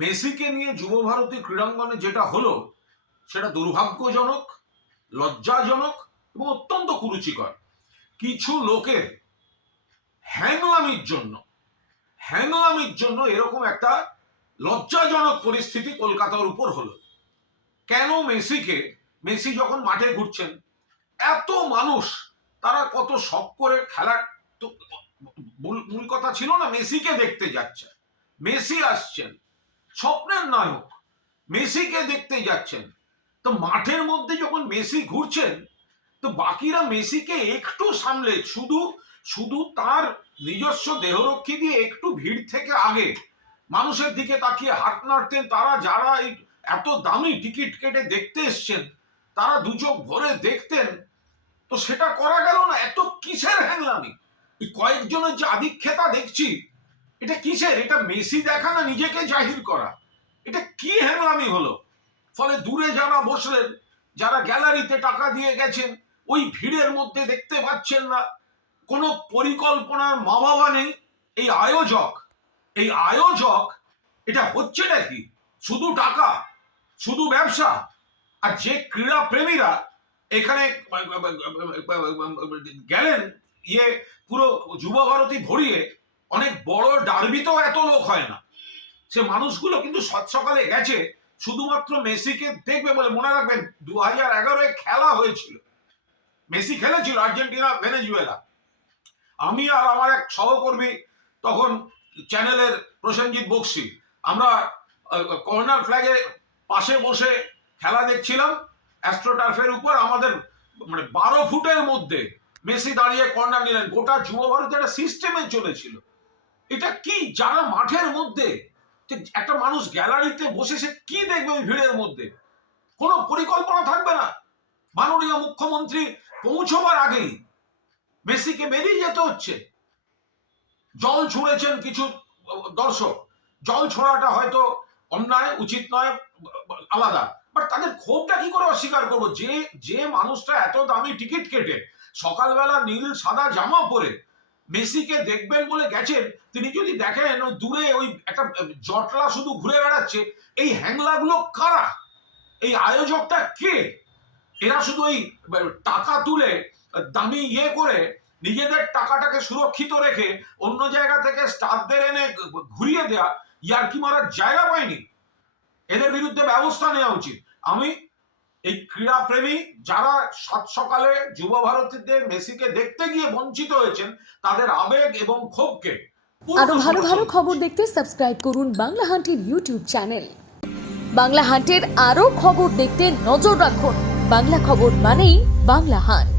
মেসিকে নিয়ে যুবভারতী ক্রীড়াঙ্গনে যেটা হলো সেটা দুর্ভাগ্যজনক, লজ্জাজনক এবং অত্যন্ত কুরুচিকর। কিছু লোকের হ্যাংলামির জন্য এরকম একটা লজ্জাজনক পরিস্থিতি কলকাতার উপর হলো। কেন মেসি যখন মাঠে ঘুরছেন, এত মানুষ তারা কত শখ করে খেলার, তো মূল কথা ছিল না মেসিকে দেখতে যাচ্ছেন, মেসি আসছেন, স্বপ্নের নায়ক, মেসিকে দেখতে যাচ্ছেন। তো মাঠের মধ্যে যখন মেসি ঘুরছেন, তো বাকিরা মেসিকে একটু সামলে শুধু তার নিজস্ব দেহরক্ষী দিয়ে একটু ভিড় থেকে আগে মানুষের দিকে তাকিয়ে হাত নাড়তেন। তারা যারা এই এত দামি টিকিট কেটে দেখতে এসছেন তারা দু চোখ ভরে দেখতেন। তো সেটা করা গেল না। এত কিসের হ্যাংলামি? এই কয়েকজনের যে আধিক্যতা দেখছি, এটা কিসের? এটা মেসি দেখা না নিজেকে জাহির করা? এটা কি হ্যাংলামি হলো? ফলে দূরে যারা বসলেন, যারা গ্যালারিতে টাকা দিয়ে গেছেন, ওই ভিড়ের মধ্যে দেখতে পাচ্ছেন না। কোনো পরিকল্পনার মা বাবা নেই। এই আয়োজক এটা হচ্ছে নাকি? শুধু টাকা, শুধু ব্যবসা। আর যে ক্রীড়া প্রেমীরা এখানে গেলেন, পুরো যুবভারতী ভরিয়ে, অনেক বড় ডার্বিতেও এত লোক হয় না। সে মানুষগুলো কিন্তু সকালে গেছে শুধুমাত্র মেসিকে দেখবে বলে। মনে রাখবেন 2011 খেলা হয়েছিল, মেসি খেলেছিল আর্জেন্টিনা ভেনেজুয়েলা। আমি আর আমার এক সহকর্মী তখন চ্যানেলের প্রসেনজিৎ বক্সি, আমরা কর্নার ফ্ল্যাগে পাশে বসে খেলা দেখছিলাম অ্যাস্ট্রোটার্ফের উপর। আমাদের 12 ফুটের মধ্যে মেসি দাঁড়িয়ে কর্নার নিলেন। গোটা যুবভারতী একটা সিস্টেমে চলেছিল। এটা কি? যারা মাঠের মধ্যে, একটা মানুষ গ্যালারিতে বসে সে কি দেখবে ওই ভিড়ের মধ্যে? কোনো পরিকল্পনা থাকবে না। মাননীয় মুখ্যমন্ত্রী পৌঁছবার আগেই মেসিকে বেরিয়ে যেতে হচ্ছে। জল ছুঁড়েছেন কিছু দর্শক, জল ছোড়াটা হয়তো অন্যায়, উচিত নয়, আলাদা। বাট তাদের ক্ষোভটা কি করে অস্বীকার করবো? যে মানুষটা এত দামি টিকিট কেটে সকালবেলা নীল সাদা জামা পরে মেসিকে দেখবেন বলে গেছেন, তিনি যদি দেখেন দূরে ওই একটা জটলা শুধু ঘুরে বেড়াচ্ছে, এই হ্যাংলাগুলো কারা? এই আয়োজকটা কে? এরা শুধু ওই টাকা তুলে দামি করে নিজেদের টাকাটাকে সুরক্ষিত রেখে অন্য জায়গা থেকে স্টারদের এনে ঘুরিয়ে দেয়া, ইয়ার্কি মারার জায়গা পায়নি। এদের বিরুদ্ধে ব্যবস্থা নেওয়া উচিত। আমি এই ক্রীড়া প্রেমী যারা সাত সকালে যুবভারতীতে মেসিকে দেখতে গিয়ে বঞ্চিত হয়েছেন, তাদের আবেগ এবং ক্ষোভকে আরো ভালো ভালো খবর দেখতে সাবস্ক্রাইব করুন বাংলা হান্টের ইউটিউব চ্যানেল। বাংলা হান্টের আরো খবর দেখতে নজর রাখুন। বাংলা খবর মানেই বাংলা হান্ট।